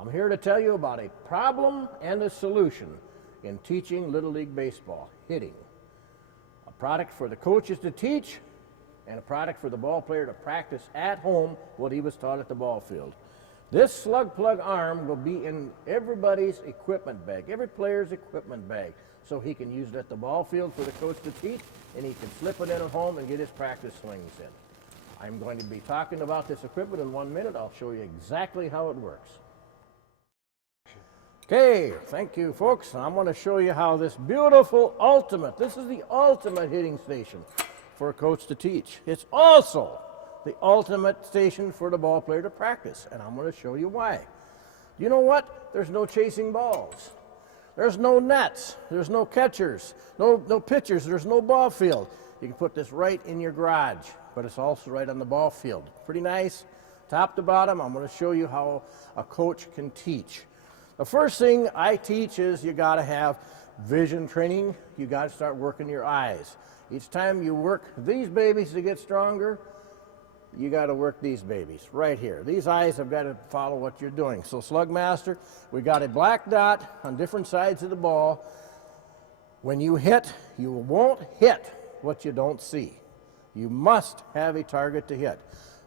I'm here to tell you about a problem and a solution in teaching Little League Baseball, hitting. A product for the coaches to teach and a product for the ball player to practice at home what he was taught at the ball field. This slug plug arm will be in everybody's equipment bag, every player's equipment bag, so he can use it at the ball field for the coach to teach, and he can slip it in at home and get his practice swings in. I'm going to be talking about this equipment in 1 minute. I'll show you exactly how it works. Okay, thank you, folks. I'm going to show you how this beautiful this is the ultimate hitting station for a coach to teach. It's also the ultimate station for the ball player to practice, and I'm going to show you why. You know what? There's no chasing balls. There's no nets. There's no catchers, no pitchers. There's no ball field. You can put this right in your garage, but it's also right on the ball field. Pretty nice. Top to bottom, I'm going to show you how a coach can teach. The first thing I teach is you got to have vision training. You got to start working your eyes. Each time you work these babies to get stronger, you got to work these babies right here. These eyes have got to follow what you're doing. So Slugmaster, we got a black dot on different sides of the ball. When you hit, you won't hit what you don't see. You must have a target to hit.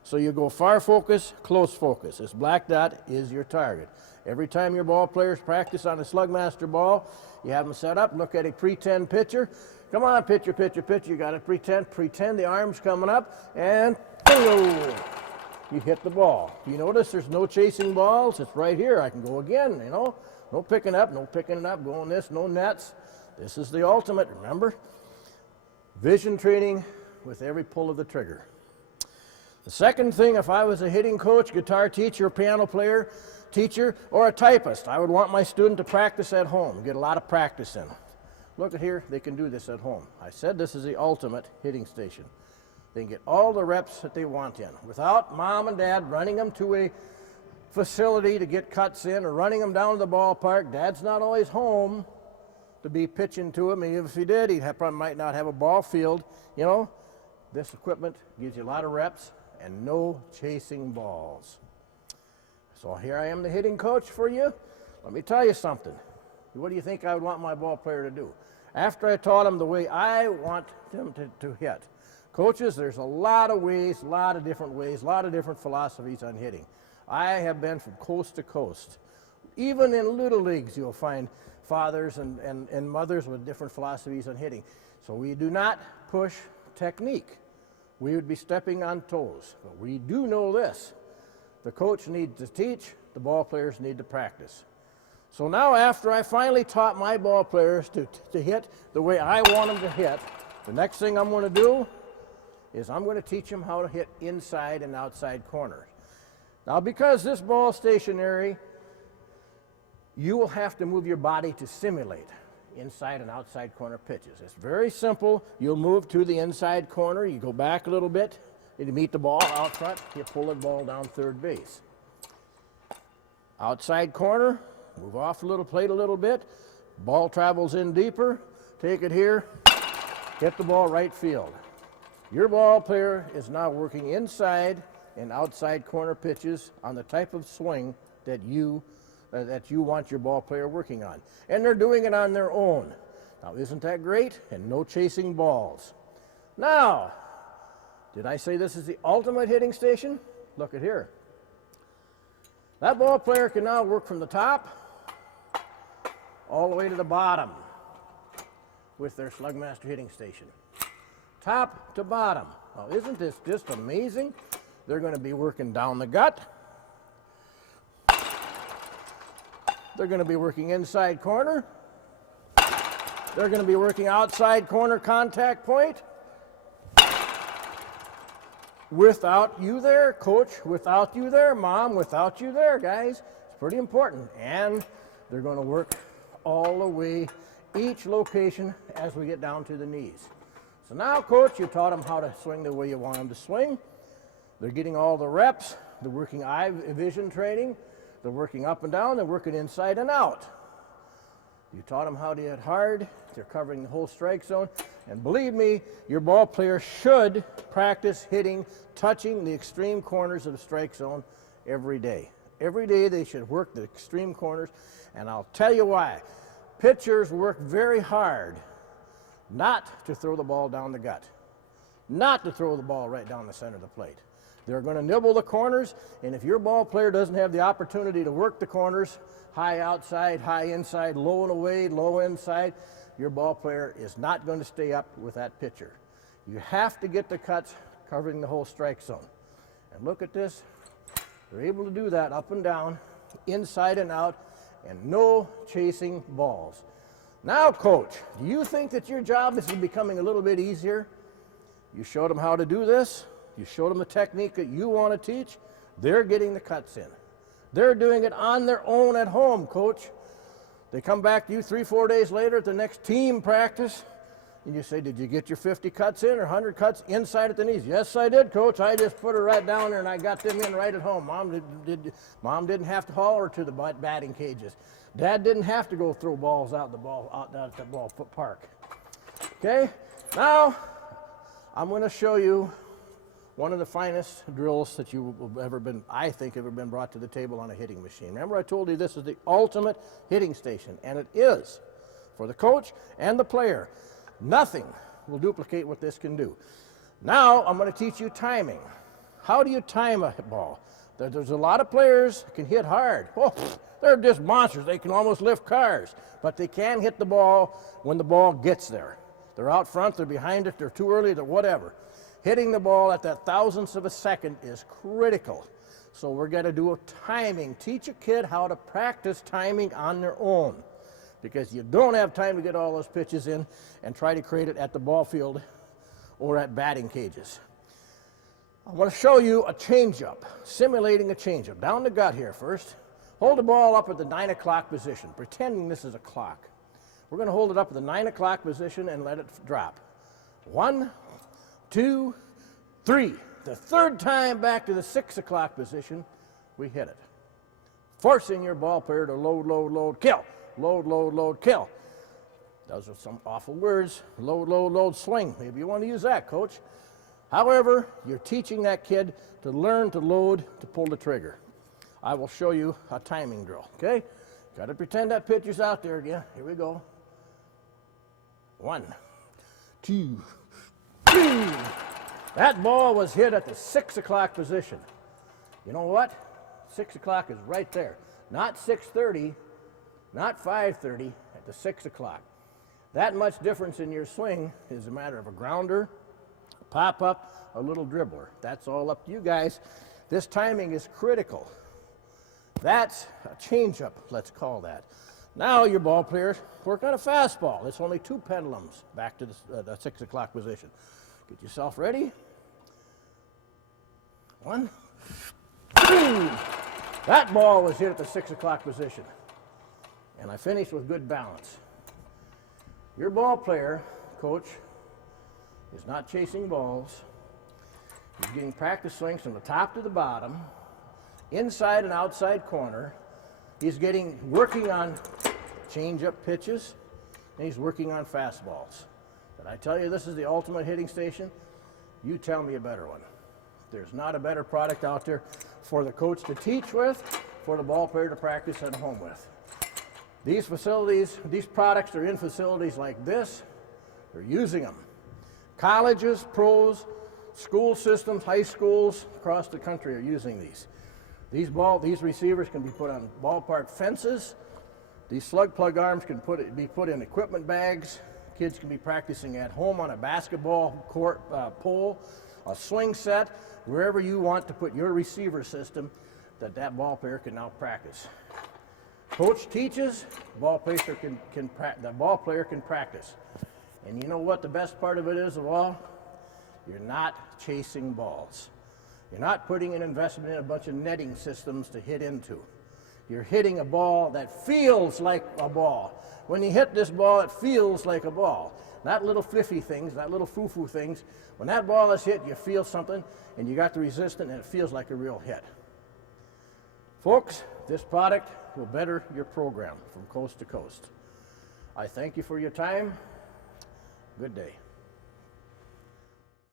So you go far focus, close focus. This black dot is your target. Every time your ball players practice on a Slugmaster ball, you have them set up, look at a pretend pitcher. Come on, pitcher, pitcher, pitcher. You got to pretend the arm's coming up, and bingo! You hit the ball. You notice there's no chasing balls. It's right here. I can go again, you know. No picking up, no picking it up, going this, no nets. This is the ultimate, remember? Vision training with every pull of the trigger. The second thing, if I was a hitting coach, guitar teacher, piano player, teacher, or a typist, I would want my student to practice at home, get a lot of practice in. Look at here, they can do this at home. I said this is the ultimate hitting station. They can get all the reps that they want in without mom and dad running them to a facility to get cuts in or running them down to the ballpark. Dad's not always home to be pitching to him. Even if he did, he probably might not have a ball field. You know, this equipment gives you a lot of reps and no chasing balls. So here I am, the hitting coach for you. Let me tell you something. What do you think I would want my ball player to do? After I taught him the way I want him to hit. Coaches, there's a lot of ways, a lot of different ways, a lot of different philosophies on hitting. I have been from coast to coast. Even in little leagues, you'll find fathers and mothers with different philosophies on hitting. So we do not push technique. We would be stepping on toes. But we do know this. The coach needs to teach, the ball players need to practice. So now after I finally taught my ball players to hit the way I want them to hit, the next thing I'm going to do is I'm going to teach them how to hit inside and outside corners. Now because this ball's stationary, you will have to move your body to simulate inside and outside corner pitches. It's very simple. You'll move to the inside corner, you go back a little bit, you meet the ball out front, you pull the ball down third base. Outside corner, move off a little plate a little bit, ball travels in deeper, take it here, hit the ball right field. Your ball player is now working inside and outside corner pitches on the type of swing that you want your ball player working on. And they're doing it on their own. Now, isn't that great? And no chasing balls. Now, did I say this is the ultimate hitting station? Look at here. That ball player can now work from the top all the way to the bottom with their Slugmaster hitting station. Top to bottom. Now, isn't this just amazing? They're going to be working down the gut. They're going to be working inside corner. They're going to be working outside corner contact point. Without you there, coach, without you there, mom, without you there, guys. It's pretty important. And they're going to work all the way, each location as we get down to the knees. So now, coach, you taught them how to swing the way you want them to swing. They're getting all the reps. They're working eye vision training. They're working up and down. They're working inside and out. You taught them how to hit hard. They're covering the whole strike zone. And believe me, your ball player should practice hitting, touching the extreme corners of the strike zone every day. Every day they should work the extreme corners, and I'll tell you why. Pitchers work very hard not to throw the ball down the gut, not to throw the ball right down the center of the plate. They're going to nibble the corners, and if your ball player doesn't have the opportunity to work the corners, high outside, high inside, low and away, low inside, your ball player is not going to stay up with that pitcher. You have to get the cuts covering the whole strike zone. And look at this. They're able to do that up and down, inside and out, and no chasing balls. Now, coach, do you think that your job is becoming a little bit easier? You showed them how to do this. You showed them the technique that you want to teach. They're getting the cuts in. They're doing it on their own at home, coach. They come back to you 3-4 days later at the next team practice, and you say, did you get your 50 cuts in or 100 cuts inside at the knees? Yes, I did, coach. I just put her right down there, and I got them in right at home. Mom didn't have to haul her to the batting cages. Dad didn't have to go throw balls out at the ball park. Okay, now I'm going to show you one of the finest drills that I think ever been brought to the table on a hitting machine. Remember, I told you this is the ultimate hitting station, and it is for the coach and the player. Nothing will duplicate what this can do. Now I'm going to teach you timing. How do you time a ball? There's a lot of players who can hit hard. Oh, they're just monsters. They can almost lift cars, but they can hit the ball when the ball gets there. They're out front, they're behind it, they're too early, they're whatever. Hitting the ball at that thousandth of a second is critical. So we're going to do a timing. Teach a kid how to practice timing on their own, because you don't have time to get all those pitches in and try to create it at the ball field or at batting cages. I want to show you a changeup, simulating a changeup. Down the gut here first. Hold the ball up at the 9 o'clock position, pretending this is a clock. We're going to hold it up at the 9 o'clock position and let it drop. 1, 2, 3. The third time back to the 6 o'clock position, we hit it. Forcing your ball player to load, load, load, kill. Load, load, load, kill. Those are some awful words. Load, load, load, swing. Maybe you want to use that, coach. However, you're teaching that kid to learn to load, to pull the trigger. I will show you a timing drill, okay? Got to pretend that pitcher's out there again. Here we go. 1, 2, 3. That ball was hit at the 6 o'clock position. You know what? 6 o'clock is right there. Not 6:30, not 5:30, at the 6 o'clock. That much difference in your swing is a matter of a grounder, a pop-up, a little dribbler. That's all up to you guys. This timing is critical. That's a changeup, let's call that. Now your ball players work on a fastball. It's only 2 pendulums back to the 6 o'clock position. Get yourself ready. 1, 2. That ball was hit at the 6 o'clock position. And I finished with good balance. Your ball player, coach, is not chasing balls. He's getting practice swings from the top to the bottom, inside and outside corner. He's working on change-up pitches, and he's working on fastballs. Did I tell you this is the ultimate hitting station? You tell me a better one. There's not a better product out there for the coach to teach with, for the ball player to practice at home with. These facilities, these products are in facilities like this. They're using them. Colleges, pros, school systems, high schools across the country are using these. These receivers can be put on ballpark fences. These slug plug arms can be put in equipment bags. Kids can be practicing at home on a basketball court pole, a swing set, wherever you want to put your receiver system that ball player can now practice. Coach teaches, the ball player can practice. And you know what the best part of it is of all? You're not chasing balls. You're not putting an investment in a bunch of netting systems to hit into. You're hitting a ball that feels like a ball. When you hit this ball, it feels like a ball. Not little fliffy things, not little foo-foo things. When that ball is hit, you feel something, and you got the resistance, and it feels like a real hit. Folks, this product will better your program from coast to coast. I thank you for your time. Good day.